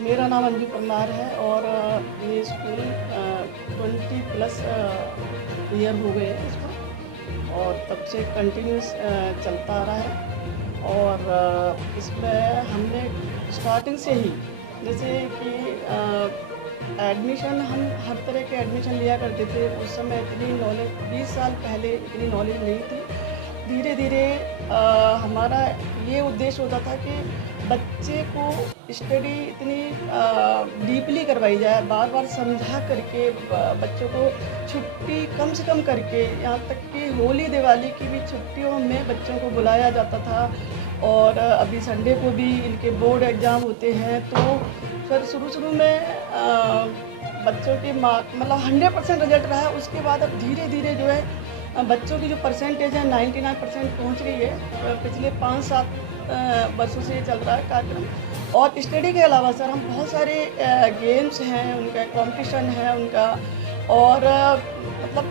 मेरा नाम अंजू परमार है और ये स्कूल 20+ ईयर हो गए हैं इसको और तब से कंटिन्यूस चलता आ रहा है। और इसमें हमने स्टार्टिंग से ही जैसे कि एडमिशन हम हर तरह के एडमिशन लिया करते थे। उस समय इतनी नॉलेज 20 साल पहले इतनी नॉलेज नहीं थी। धीरे धीरे हमारा ये उद्देश्य होता था कि बच्चे को स्टडी इतनी डीपली करवाई जाए, बार बार समझा करके बच्चों को छुट्टी कम से कम करके, यहाँ तक कि होली दिवाली की भी छुट्टियों में बच्चों को बुलाया जाता था। और अभी संडे को भी इनके बोर्ड एग्ज़ाम होते हैं तो फिर शुरू में बच्चों के मार्क मतलब 100% रिजल्ट रहा। उसके बाद अब धीरे धीरे जो है बच्चों की जो परसेंटेज है 99% पहुँच गई है। पिछले 5-7 वर्षों से ये चल रहा है कार्यक्रम। और स्टडी के अलावा सर हम बहुत सारे गेम्स हैं, उनका कंपटीशन है उनका, और मतलब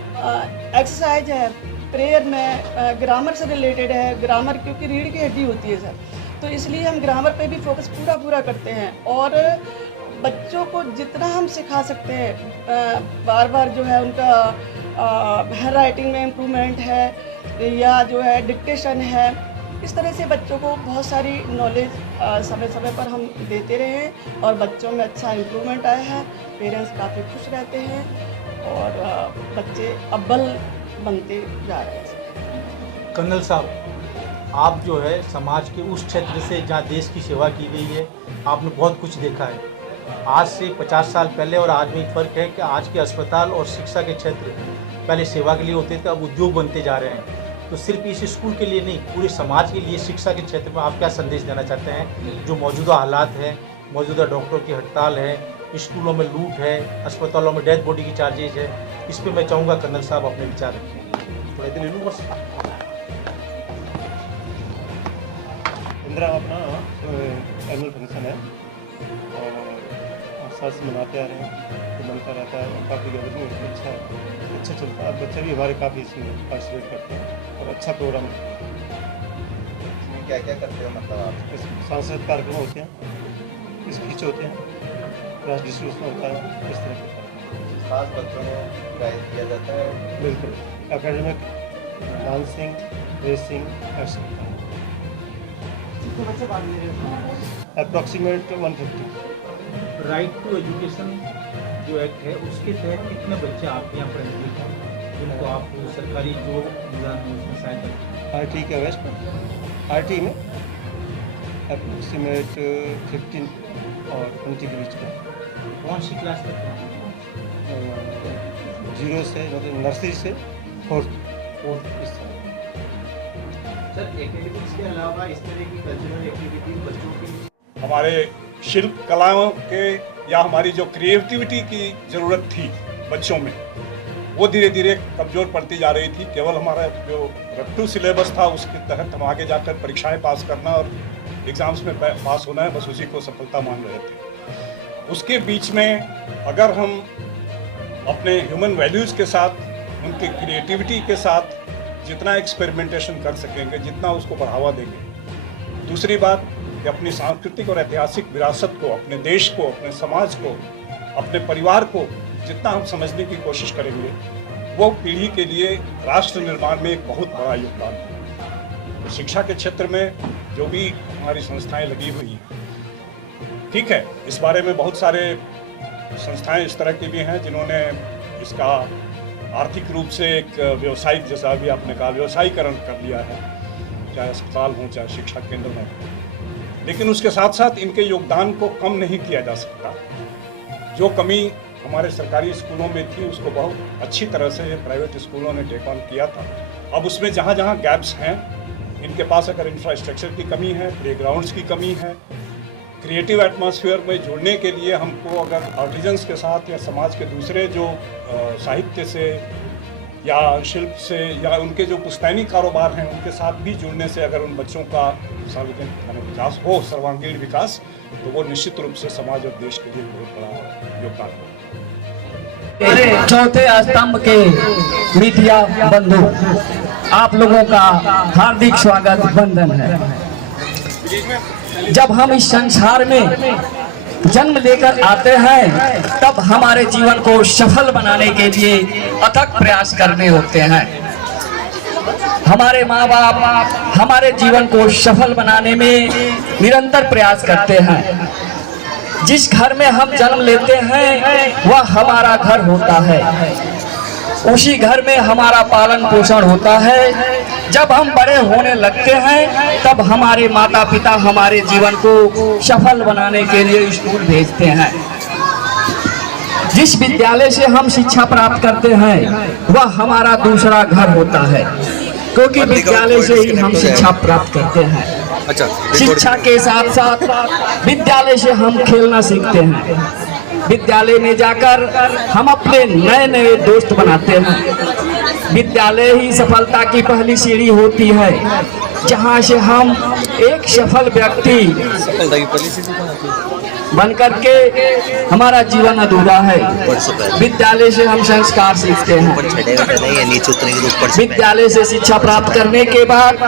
एक्सरसाइज है, प्रेयर में ग्रामर से रिलेटेड है। ग्रामर क्योंकि रीढ़ की हड्डी होती है सर, तो इसलिए हम ग्रामर पे भी फोकस पूरा करते हैं। और बच्चों को जितना हम सिखा सकते हैं, बार बार जो है उनका हैंड राइटिंग में इम्प्रूवमेंट है या जो है डिक्टेशन है, इस तरह से बच्चों को बहुत सारी नॉलेज समय समय पर हम देते रहे हैं और बच्चों में अच्छा इम्प्रूवमेंट आया है। पेरेंट्स काफ़ी खुश रहते हैं और बच्चे अव्वल बनते जा रहे हैं। कर्नल साहब, आप जो है समाज के उस क्षेत्र से जहाँ देश की सेवा की गई है, आपने बहुत कुछ देखा है। आज से 50 साल पहले और आज में एक फ़र्क है कि आज के अस्पताल और शिक्षा के क्षेत्र पहले सेवा के लिए होते थे, अब उद्योग बनते जा रहे हैं। तो सिर्फ इस स्कूल के लिए नहीं, पूरे समाज के लिए शिक्षा के क्षेत्र में आप क्या संदेश देना चाहते हैं? जो मौजूदा हालात हैं, मौजूदा डॉक्टरों की हड़ताल है, स्कूलों में लूट है, अस्पतालों में डेथ बॉडी की चार्जेज है, इस पर मैं चाहूँगा कर्नल साहब अपने विचार रखें। थोड़ा देर ले लूँ बस। इंदिरा अपना एनुअल फंक्शन है और साथ से मनाते आ रहे हैं, तो बनता रहता है और काफ़ी गैदरिंग अच्छा चलता है। बच्चे भी हमारे काफ़ी इसमें पार्टिसिपेट करते हैं और अच्छा प्रोग्राम है। इसमें क्या क्या करते हो मतलब आप? इसमें सांस्कृतिक कार्यक्रम होते हैं, स्पीच होते हैं, क्लास डिस्ट्रीब्यूशन होता है, इस तरह के खास बच्चों को गाइड किया जाता है। बिल्कुल academic, dancing, racing, action approximate 150। Right to education जो एक्ट है, उसके तहत कितने बच्चे आपके यहाँ पर हैं जिनको आप सरकारी जो उसमें सहायता? RT के वेस्ट RT में अप्रॉक्सीमेट 15 और 20 के बीच में। कौन सी क्लास तक? 0 से मतलब नर्सरी से 4th इस तरह। सर, एकेडमिक्स के अलावा इस तरह की कल्चरल एक्टिविटी बच्चों की हमारे शिल्प कलाओं के या हमारी जो क्रिएटिविटी की ज़रूरत थी बच्चों में, वो धीरे धीरे कमज़ोर पड़ती जा रही थी। केवल हमारा जो रट्टू सिलेबस था उसके तहत हम आगे जाकर परीक्षाएं पास करना और एग्ज़ाम्स में पास होना है, बस उसी को सफलता मान रहे थे। उसके बीच में अगर हम अपने ह्यूमन वैल्यूज़ के साथ, उनकी क्रिएटिविटी के साथ जितना एक्सपेरिमेंटेशन कर सकेंगे, जितना उसको बढ़ावा देंगे। दूसरी बात कि अपनी सांस्कृतिक और ऐतिहासिक विरासत को, अपने देश को, अपने समाज को, अपने परिवार को जितना हम समझने की कोशिश करेंगे, वो पीढ़ी के लिए राष्ट्र निर्माण में एक बहुत बड़ा योगदान है। तो शिक्षा के क्षेत्र में जो भी हमारी संस्थाएं लगी हुई हैं, ठीक है, इस बारे में बहुत सारे संस्थाएं इस तरह की भी हैं जिन्होंने इसका आर्थिक रूप से एक व्यवसायिक, जैसा अभी आपने कहा, व्यवसायीकरण कर लिया है, चाहे अस्पताल हो चाहे शिक्षा केंद्र हो। लेकिन उसके साथ साथ इनके योगदान को कम नहीं किया जा सकता। जो कमी हमारे सरकारी स्कूलों में थी उसको बहुत अच्छी तरह से प्राइवेट स्कूलों ने टेक ऑन किया था। अब उसमें जहाँ जहाँ गैप्स हैं, इनके पास अगर इंफ्रास्ट्रक्चर की कमी है, प्लेग्राउंड्स की कमी है, क्रिएटिव एटमॉस्फेयर में जुड़ने के लिए हमको अगर आर्टिजन्स के साथ या समाज के दूसरे जो साहित्य से या शिल्प से या उनके जो पुश्तैनी कारोबार हैं उनके साथ भी जुड़ने से अगर उन बच्चों का सार्वजनिक विकास हो, सर्वांगीण विकास, तो वो निश्चित रूप से समाज और देश के लिए बहुत बड़ा योगदान हो। चौथे स्तंभ के मीडिया बंधु, आप लोगों का हार्दिक स्वागत, वंदन है। जब हम इस संसार में जन्म लेकर आते हैं तब हमारे जीवन को सफल बनाने के लिए अथक प्रयास करने होते हैं। हमारे माँ बाप हमारे जीवन को सफल बनाने में निरंतर प्रयास करते हैं। जिस घर में हम जन्म लेते हैं वह हमारा घर होता है, उसी घर में हमारा पालन पोषण होता है। जब हम बड़े होने लगते हैं तब हमारे माता पिता हमारे जीवन को सफल बनाने के लिए स्कूल भेजते हैं। जिस विद्यालय से हम शिक्षा प्राप्त करते हैं वह हमारा दूसरा घर होता है, क्योंकि विद्यालय से ही हम शिक्षा प्राप्त करते हैं। शिक्षा के साथ साथ विद्यालय से हम खेलना सीखते हैं। विद्यालय में जाकर हम अपने नए नए दोस्त बनाते हैं। विद्यालय ही सफलता की पहली सीढ़ी होती है, जहाँ से हम एक सफल व्यक्ति बनकर के हमारा जीवन अधूरा है। विद्यालय से हम संस्कार सीखते हैं। विद्यालय से शिक्षा प्राप्त करने के बाद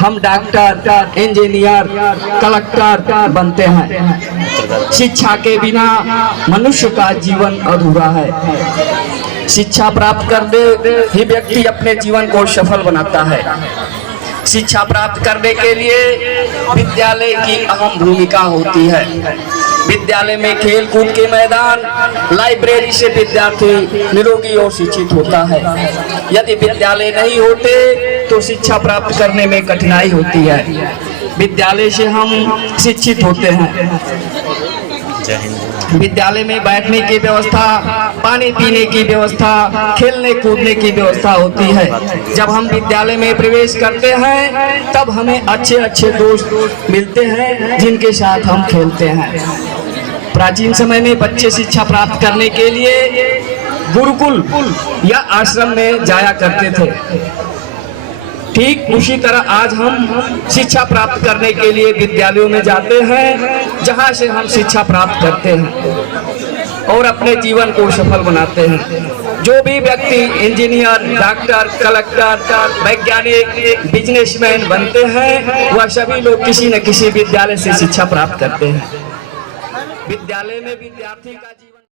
हम डॉक्टर, इंजीनियर, कलेक्टर बनते हैं। शिक्षा के बिना मनुष्य का जीवन अधूरा है। शिक्षा प्राप्त करने ही व्यक्ति अपने जीवन को सफल बनाता है। शिक्षा प्राप्त करने के लिए विद्यालय की अहम भूमिका होती है। विद्यालय में खेल कूद के मैदान, लाइब्रेरी से विद्यार्थी निरोगी और शिक्षित होता है। यदि विद्यालय नहीं होते तो शिक्षा प्राप्त करने में कठिनाई होती है। विद्यालय से हम शिक्षित होते हैं। विद्यालय में बैठने की व्यवस्था, पानी पीने की व्यवस्था, खेलने कूदने की व्यवस्था होती है। जब हम विद्यालय में प्रवेश करते हैं तब हमें अच्छे अच्छे दोस्त मिलते हैं जिनके साथ हम खेलते हैं। प्राचीन समय में बच्चे शिक्षा प्राप्त करने के लिए गुरुकुल या आश्रम में जाया करते थे। ठीक उसी तरह आज हम शिक्षा प्राप्त करने के लिए विद्यालयों में जाते हैं, जहां से हम शिक्षा प्राप्त करते हैं और अपने जीवन को सफल बनाते हैं। जो भी व्यक्ति इंजीनियर, डॉक्टर, कलेक्टर, वैज्ञानिक, बिजनेसमैन बनते हैं वह सभी लोग किसी न किसी विद्यालय से शिक्षा प्राप्त करते हैं। विद्यालय में विद्यार्थी का जीवन